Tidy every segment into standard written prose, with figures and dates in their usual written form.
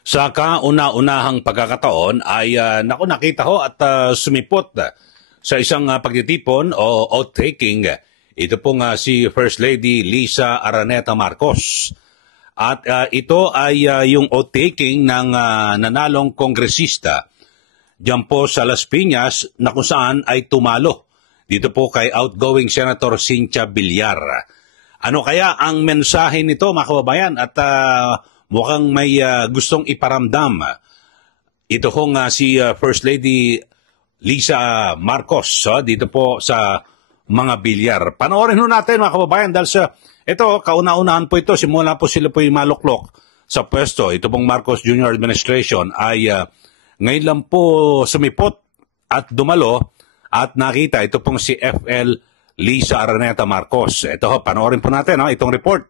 Sa kauna-unahang pagkakataon ay nakita ho at sumipot sa isang pagtitipon o oath-taking. Ito pong si First Lady Lisa Araneta Marcos. At ito ay yung oath-taking ng nanalong kongresista diyan po sa Las Piñas na kung saan ay tumalo. Dito po kay outgoing Senator Cynthia Villar. Ano kaya ang mensahe nito mga kababayan? At mukhang may gustong iparamdam. Ito hong si First Lady Lisa Marcos dito po sa mga Villar. Panoorin ho natin mga kababayan dahil sa ito, kauna-unahan po ito, simula po sila po yung maluklok sa pwesto. Ito pong Marcos Jr. Administration ay ngayon lang po sumipot at dumalo at nakita ito pong si FL Lisa Araneta Marcos. Ito ho, panoorin po natin itong report.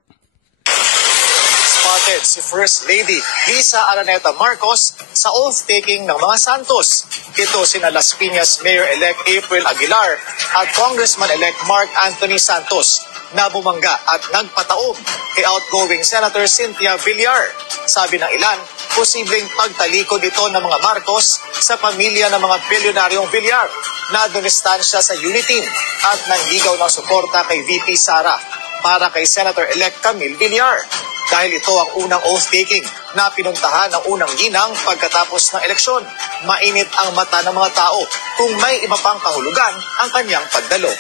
Spotted si First Lady Lisa Araneta Marcos sa oath-taking ng mga Santos. Ito sina Las Piñas Mayor-elect April Aguilar at Congressman-elect Mark Anthony Santos na bumangga at nagpataob kay outgoing Senator Cynthia Villar. Sabi ng ilan, posibleng pagtalikod ito ng mga Marcos sa pamilya ng mga bilyonaryong Villar na dumistansya sa Uniteam at nanligaw ng suporta kay VP Sara para kay Senator-elect Camille Villar. Dahil ito ang unang oath-taking na pinuntahan ng unang ginang pagkatapos ng eleksyon, mainit ang mata ng mga tao kung may iba pang kahulugan ang kanyang pagdalo.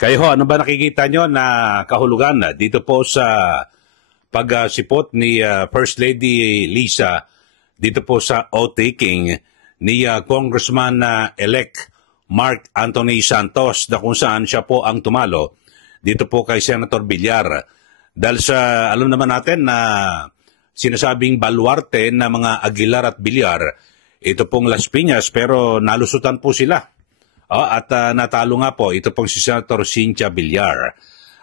Kayo, ano ba nakikita nyo na kahulugan dito po sa pagsipot ni First Lady Lisa dito po sa oath-taking ni Congressman-elect Mark Anthony Santos na kung saan siya po ang tumalo dito po kay Senator Villar. Dahil sa alam naman natin na sinasabing baluarte na mga Aguilar at Villar, ito pong Las Piñas pero nalusutan po sila. At natalo nga po, ito pong si Senator Cynthia Villar.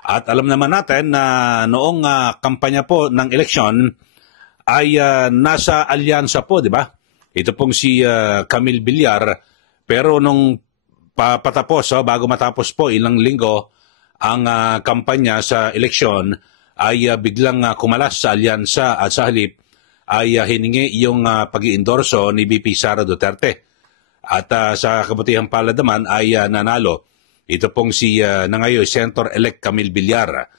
At alam naman natin na noong kampanya po ng eleksyon ay nasa alyansa po, di ba? Ito pong si Camille Villar. Pero nung patapos, bago matapos po ilang linggo ang kampanya sa eleksyon, ay biglang kumalas sa alyansa at sa halip ay hiningi yung pag-iendorso ni VP Sara Duterte. At sa kabutihang palad naman ay nanalo. Ito pong si na ngayon, Senator-elect Camille Villar.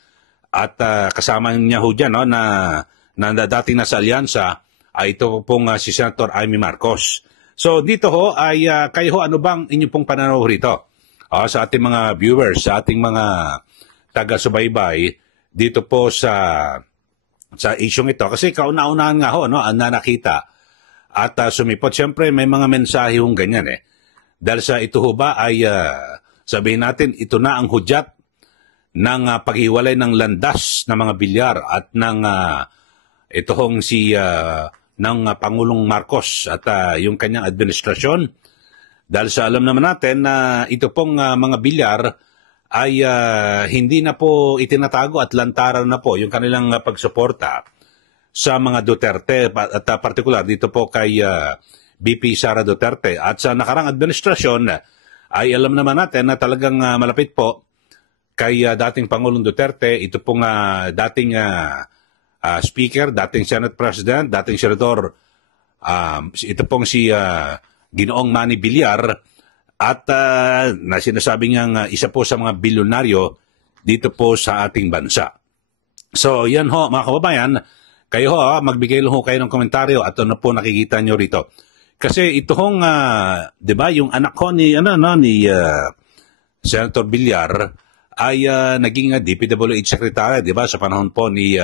At kasama niya ho dyan na dating nasa alyansa ay ito pong si Senator Amy Marcos. So dito ho ay kayo ho, ano bang inyong pong pananaw rito? Sa ating mga viewers, sa ating mga taga-subaybay dito po sa isyong ito. Kasi kauna-unahan nga ho, ang nakita at sumipot. Siyempre, may mga mensahe hong ganyan Dahil sa ito ho ba ay sabihin natin, ito na ang hudyat ng paghiwalay ng landas ng mga Villar at ng ito hong si ng Pangulong Marcos at yung kanyang administrasyon. Dahil sa alam naman natin na ito pong mga Villar ay hindi na po itinatago at lantaran na po yung kanilang pagsuporta sa mga Duterte at partikular dito po kay VP Sara Duterte. At sa nakarang administrasyon ay alam naman natin na talagang malapit po kay dating Pangulong Duterte, ito pong dating Speaker, dating Senate President, dating Senador, ito pong si Ginoong Manny Villar at na sinasabi niyang isa po sa mga bilyonaryo dito po sa ating bansa. So yan ho mga kababayan, kayo ho, magbigay lang ho kayo ng komentaryo at ano po nakikita nyo rito. Kasi ito hong, di ba, yung anak ko ni Senator Villar ay naging DPWH Secretary, di ba, sa panahon po ni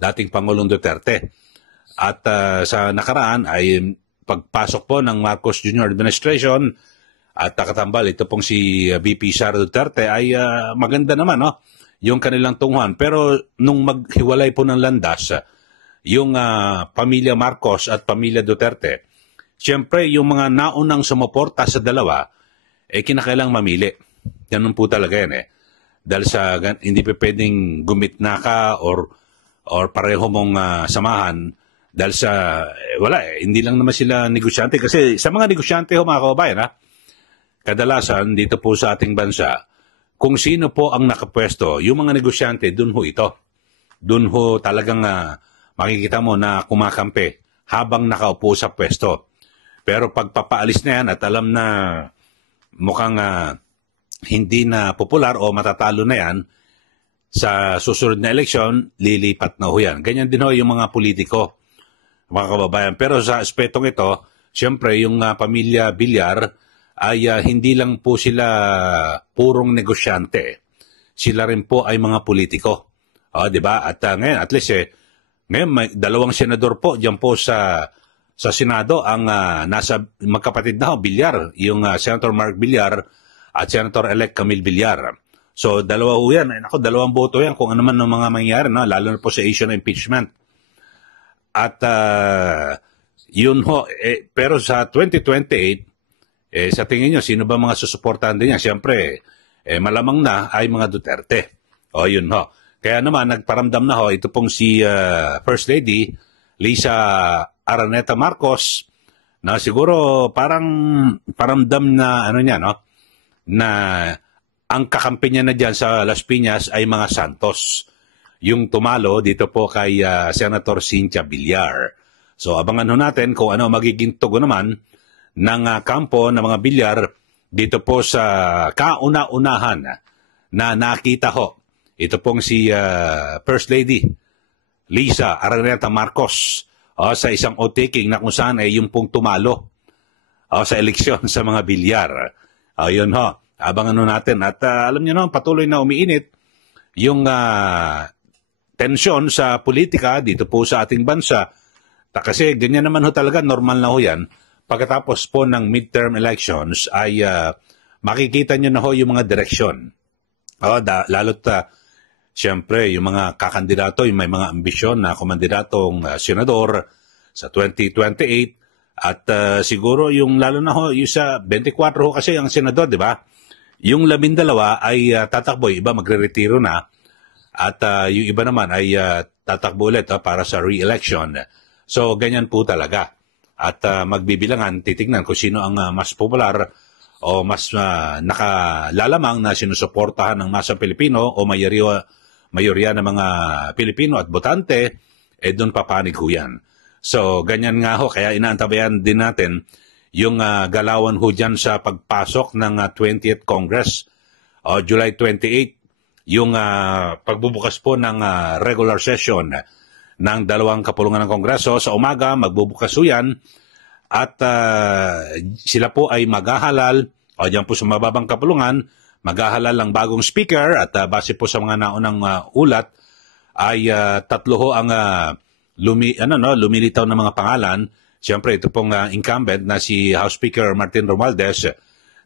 dating Pangulong Duterte. At sa nakaraan ay pagpasok po ng Marcos Jr. Administration at katambal, ito pong si VP Sara Duterte ay maganda naman, yung kanilang tunghan. Pero nung maghiwalay po ng landas, yung pamilya Marcos at pamilya Duterte, siyempre yung mga naunang sumuporta sa dalawa, kinakailang mamili. Ganun po talaga yan Dahil sa hindi pa pwedeng gumitna ka or pareho mong samahan dahil sa wala hindi lang naman sila negosyante. Kasi sa mga negosyante ho mga kababayan kadalasan dito po sa ating bansa, kung sino po ang nakapwesto, yung mga negosyante, dun ho ito. Dun ho talagang makikita mo na kumakampi habang nakaupo sa pwesto. Pero pag papaalis na yan at alam na mukhang hindi na popular o matatalo na yan, sa susunod na eleksyon, lilipat na ho yan. Ganyan din ho yung mga politiko, mga kababayan. Pero sa aspetong ito, siyempre yung pamilya Villar ay hindi lang po sila purong negosyante. Sila rin po ay mga politiko. Di ba? At ngayon, at least ngayon may dalawang senador po diyan po sa Senado ang nasa magkapatid na Villar, yung Senator Mark Villar at Senator-elect Camille Villar. So dalawa ho yan. Ako, dalawang boto yan kung ano man ng mga mangyayari, no? Lalo na po sa issue ng impeachment. At yun ho, pero sa 2028, sa tingin nyo, sino ba mga susuportahan din yan? Siyempre, malamang na ay mga Duterte. O yun ho. Kaya naman, nagparamdam na ho, ito pong si First Lady Lisa Araneta Marcos, na siguro parang paramdam na ano niya, no? Na ang kakampi niya na dyan sa Las Piñas ay mga Santos. Yung tumalo dito po kay Senator Cynthia Villar. So abangan ho natin kung ano magiging tugon naman ng kampo ng mga Villar dito po sa kauna-unahan na nakita ho. Ito pong si First Lady Lisa Araneta Marcos sa isang oath-taking na kung saan ay yung pong tumalo sa eleksyon sa mga Villar. Yun ho, abangan ho natin. At alam niyo naman, patuloy na umiinit yung tensyon sa politika dito po sa ating bansa. Kasi ganyan naman ho talaga, normal na ho yan. Pagkatapos po ng midterm elections ay makikita nyo na ho yung mga direksyon. Lalo't siyempre, yung mga kakandidato, yung may mga ambisyon na kumandidatong senador sa 2028 at siguro yung lalo na ho, yung sa 24 ho kasi ang senador, di ba? Yung 12 ay tatakbo, iba magre-retiro na at yung iba naman ay tatakbo ulit para sa re-election. So, ganyan po talaga. At magbibilangan, titignan kung sino ang mas popular o mas nakalalamang na sinusuportahan ng masang Pilipino o mayorya ng mga Pilipino at botante, doon papanig ho yan. So, ganyan nga ho, kaya inaantabayan din natin yung galawan ho dyan sa pagpasok ng 20th Congress, July 28, yung pagbubukas po ng regular session ng dalawang kapulungan ng Kongreso. Sa umaga, magbubukas ho yan at sila po ay maghahalal, dyan po sa mababang kapulungan, maghahalal ng bagong speaker at base po sa mga naunang ulat ay tatlo ho ang lumilitaw ng mga pangalan. Siyempre ito pong incumbent na si House Speaker Martin Romualdez,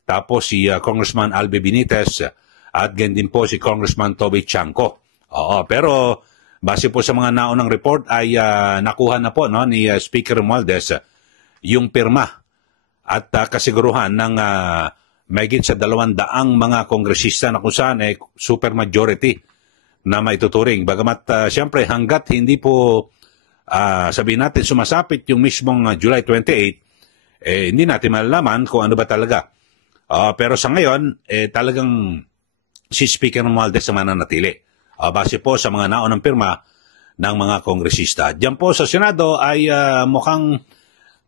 tapos si Congressman Albe Benitez at ganyan din po si Congressman Toby Chanco. Pero base po sa mga naunang report ay nakuha na po ni Speaker Romualdez yung pirma at kasiguruhan ng mahigit sa 200 mga kongresista na kung saan super majority na maituturing. Bagamat siyempre hanggat hindi po sabihin natin sumasapit yung mismong July 28, hindi natin malalaman kung ano ba talaga. Pero sa ngayon, talagang si Speaker Romualdez ang mananatili. Base po sa mga naunang pirma ng mga kongresista. Diyan po sa Senado ay mukhang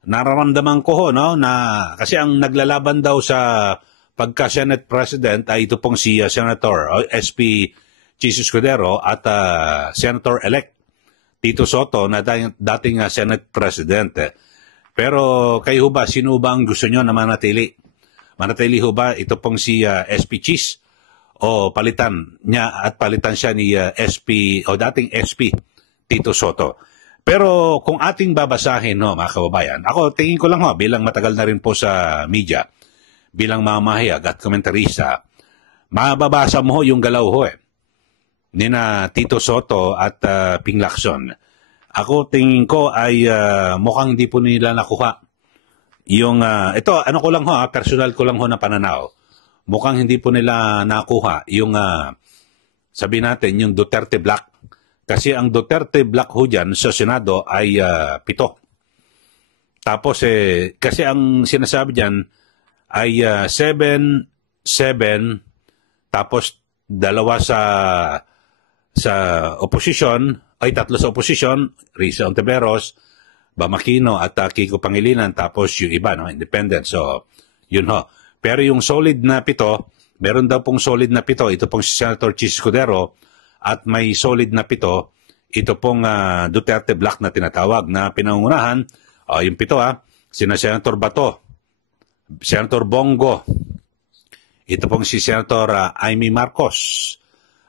nararamdaman ko ho, no, na kasi ang naglalaban daw sa pagka-Senate President ay ito pong si Senator SP Jesus Cordero at Senator-elect Tito Soto na dating Senate President. Pero kayo ba, sino ba ang gusto nyo na manatili? Manatili ho ba ito pong si SP Cheese o palitan niya at palitan siya ni SP o dating SP Tito Soto? Pero kung ating babasahin, no, mga kababayan, ako tingin ko lang ho, bilang matagal na rin po sa media, bilang mamahayag at komentarista, mababasa mo ho yung galaw ho ni na Tito Soto at Ping Lacson. Ako tingin ko ay mukhang di po nila nakuha yung, ito ano ko lang ho, personal ko lang ho na pananaw. Mukhang hindi po nila nakuha yung, sabi natin, yung Duterte Black. Kasi ang Duterte Black ho dyan sa Senado ay 7. Tapos kasi ang sinasabi dyan ay 7, 7, tapos 2 sa opposition ay tatlo sa oposisyon, Risa Ontiveros, Bam Aquino at Kiko Pangilinan, tapos yung iba, no, independent. So, yun ho. Pero yung solid na 7, meron daw pong solid na 7, ito pong si Senator Chis Escudero, at may solid na 7, ito pong Duterte Block na tinatawag na pinangungunahan, yung 7 sina Senator Bato, Senator Bongo, ito pong si Senator Amy Marcos,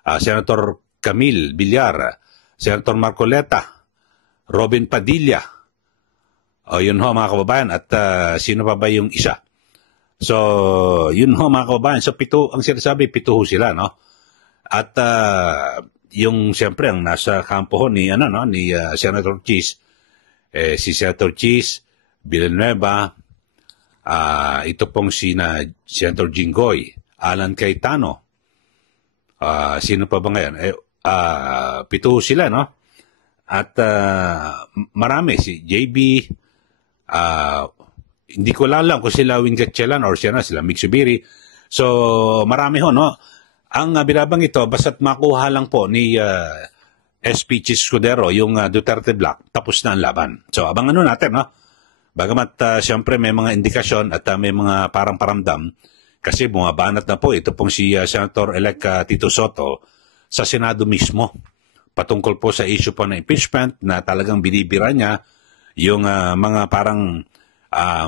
Senator Camille Villar, Senator Marcoleta, Robin Padilla, yun ho mga kababayan, at sino pa ba yung isa? So, yun ho mga kababayan, so 7, ang sinasabi, 7 ho sila, no? At yung siyempre ang nasa kampo ho ni Senator Chis, si Senator Chis, Villanueva, ito pong Senator Jinggoy, Alan Cayetano, sino pa ba ngayon? 7 sila, no? At marami, si JB, hindi ko lang kung sila Wing Gatchelan or sila Mixubiri. So, marami ho, no? Ang binabang ito, basta't makuha lang po ni SP Chis Escudero, yung Duterte Block, tapos na ang laban. So, abangan natin, no? Bagamat, siyempre, may mga indikasyon at may mga parang paramdam, kasi bumabanat na po ito pong si Senator-elect Tito Soto sa Senado mismo, patungkol po sa issue po ng impeachment na talagang binibira niya yung mga parang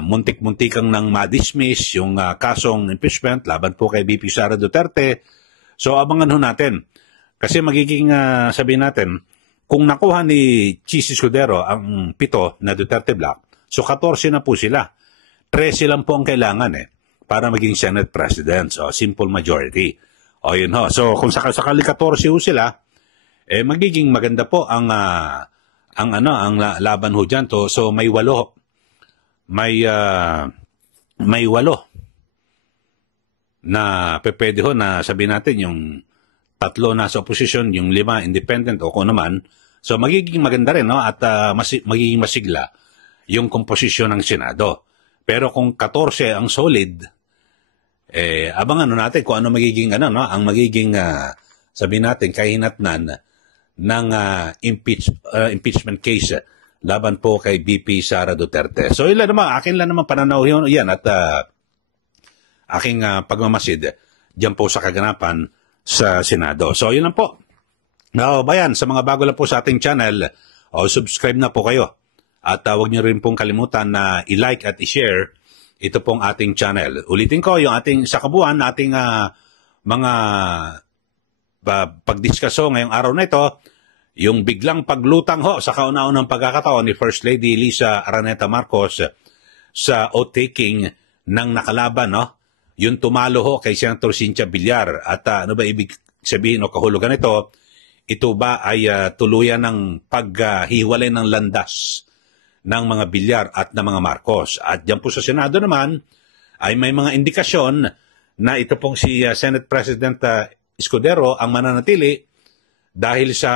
muntik-muntikang nang ma-dismiss yung kasong impeachment laban po kay VP Sara Duterte. So, abangan ho natin. Kasi magiging, sabihin natin, kung nakuha ni Chis Escudero ang 7 na Duterte Block, so 14 na po sila. 13 lang po ang kailangan para maging Senate President. So, simple majority. O yun ho. So, kung sakali 14 ho sila, magiging maganda po ang laban ho dyan. So, may 8. May 8 na pwede ho na sabihin natin yung 3 nasa opposition, yung 5 independent o kung naman. So, magiging maganda rin, no? At magiging masigla yung komposisyon ng Senado. Pero kung 14 ang solid, abangan natin kung ano magiging, ang magiging, sabihin natin, kahinatnan ng impeachment case laban po kay VP Sara Duterte. So, akin lang naman pananaw yan at aking pagmamasid dyan po sa kaganapan sa Senado. So, yun lang po. Now, bayan, sa mga bago lang po sa ating channel, subscribe na po kayo. At huwag niyo rin pong kalimutan na i-like at i-share ito pong ating channel. Ulitin ko, yung ating sa kabuuan, ating mga pagdiskaso ngayong araw na ito, yung biglang paglutang ho sa kauna-unang pagkakataon ni First Lady Lisa Araneta Marcos sa oath-taking ng nakalaban, no? Yung tumalo ho kay Senator Cynthia Villar. At ano ba ibig sabihin o kahulugan ito? Ito ba ay tuluyan ng paghiwalay ng landas ng mga Villar at ng mga Marcos? At dyan po sa Senado naman ay may mga indikasyon na ito pong si Senate President Escudero ang mananatili dahil sa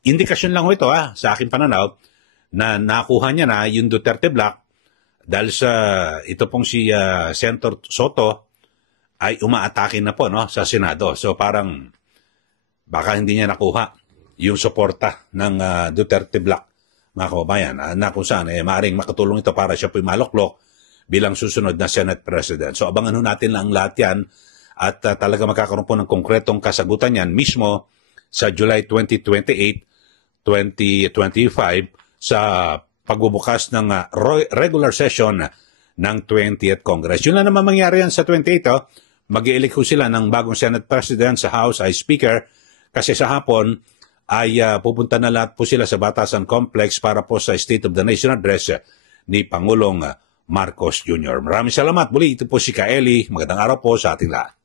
indikasyon lang ho ito sa aking pananaw na nakuha niya na yung Duterte Block dahil sa ito pong si Senator Soto ay umaatake na po, no, sa Senado. So parang baka hindi niya nakuha yung suporta ng Duterte Block, mga kababayan, na kung saan maaaring makatulong ito para siya po'y maloklok bilang susunod na Senate President. So abangan ho natin lang lahat yan at talaga magkakaroon po ng konkretong kasagutan yan mismo sa July 2028, 2025 sa pagbubukas ng regular session ng 20th Congress. Yun lang naman mangyari yan sa 28, mag-i-elect ho sila ng bagong Senate President, sa House ay Speaker, kasi sa hapon ay pupunta na lahat po sila sa Batasan Complex para po sa State of the Nation Address ni Pangulong Marcos Jr. Maraming salamat. Muli, ito po si Kaeli. Magandang araw po sa ating lahat.